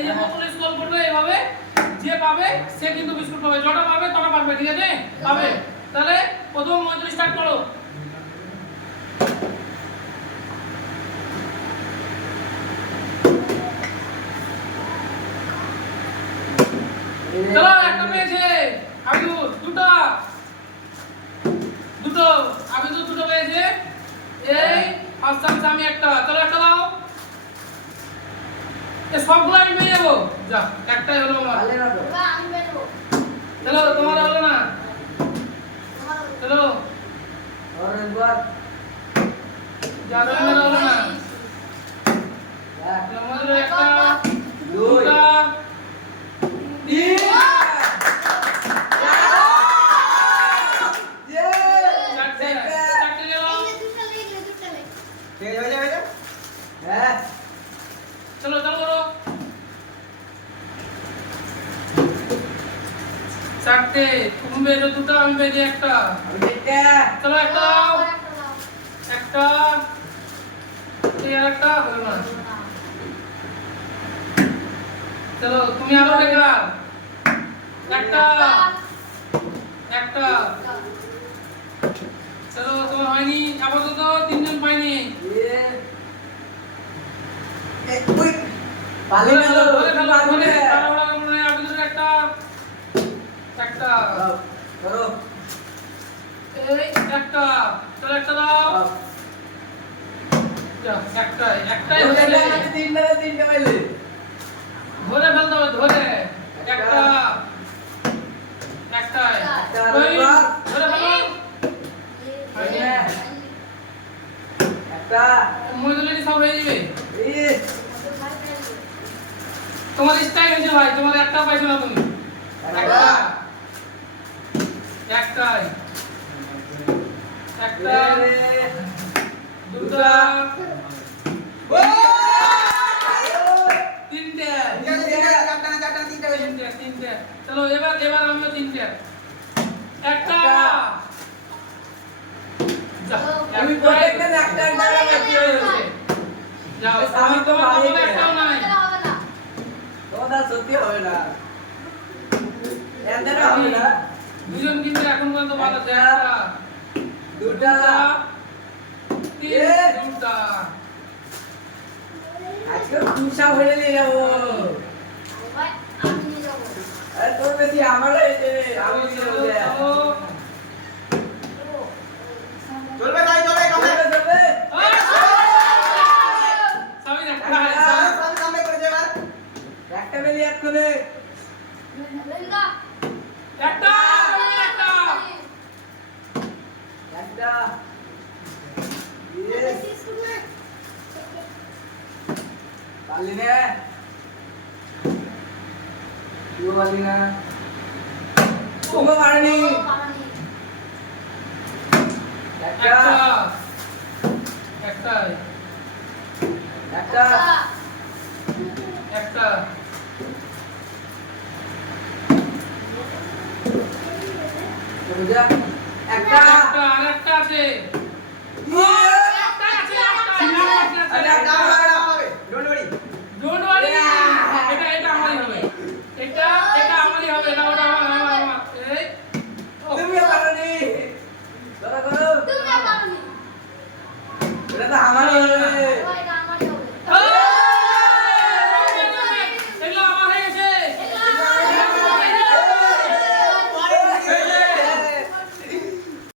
এই যে বোতলে স্ক্রল করবে এইভাবে, যে পাবে সে কিন্তু বিস্কুট পাবে, যটা পাবে তটা পাবে, ঠিক আছে? পাবে। তাহলে প্রথম 39 স্টার্ট করো। চলো একটা পেয়েছে আবিদুর, দুটো আবিদুর দুটো পেয়েছে। এই ফার্স্ট চান্স আমি একটা, চলো একটা দাও। এই সবগুলো আমি পেয়ে যাবো, যা একটাই হলো আমার। চলো তোমার হলো না, চলো যাদের হলো না, আমাদের একটা দুটো তিন चलो चलो करो चारटे तुम बेजो দুটো আমি বেজে একটা চলো একটা দাও একটা এই আরেকটা হলো না চলো তুমি আরো দেখা একটা একটা চলো তোমার হয়নি আপাতত তিনজন পাইনি পালি না তো ধরে মানে আবিদুর একটা একটা করো এই একটা চলো একটা দাও যা একটাই হচ্ছে তিনটা পাইলে ধরে ফেলতে হবে ধরে একটা ওই ধরে ফেলো একটা মইদুলেরই সব হয়ে যাবে তোমার স্টাইল হয়েছে ভাই তোমার একটা পাইছো না তুমি একটাই দুটো তিনটে চলো এবার আমিও তিনটে একটা আমি প্রত্যেকটা একটা বাকি হয়েছে যাও আমি তোমার বলে একটাও নাই ওটা সত্যি হবে না এতটা হবে না দুজন কিন্তু এখন পর্যন্ত ভালো আছে একটা দুটো তিনটা আজকে খুশা হয়ে নিয়ে যাব আমি নিয়ে যাব আরে তোর বেশি আমার আমি নিয়ে যাব চলবে তাই চলে চলবে সবাই সামনে করে যাবে একটা বেলি এক করে একটা পারলি না তুই পারলি না তুমি পারনি একটা বুঝা আরেকটা আছে একটা আছে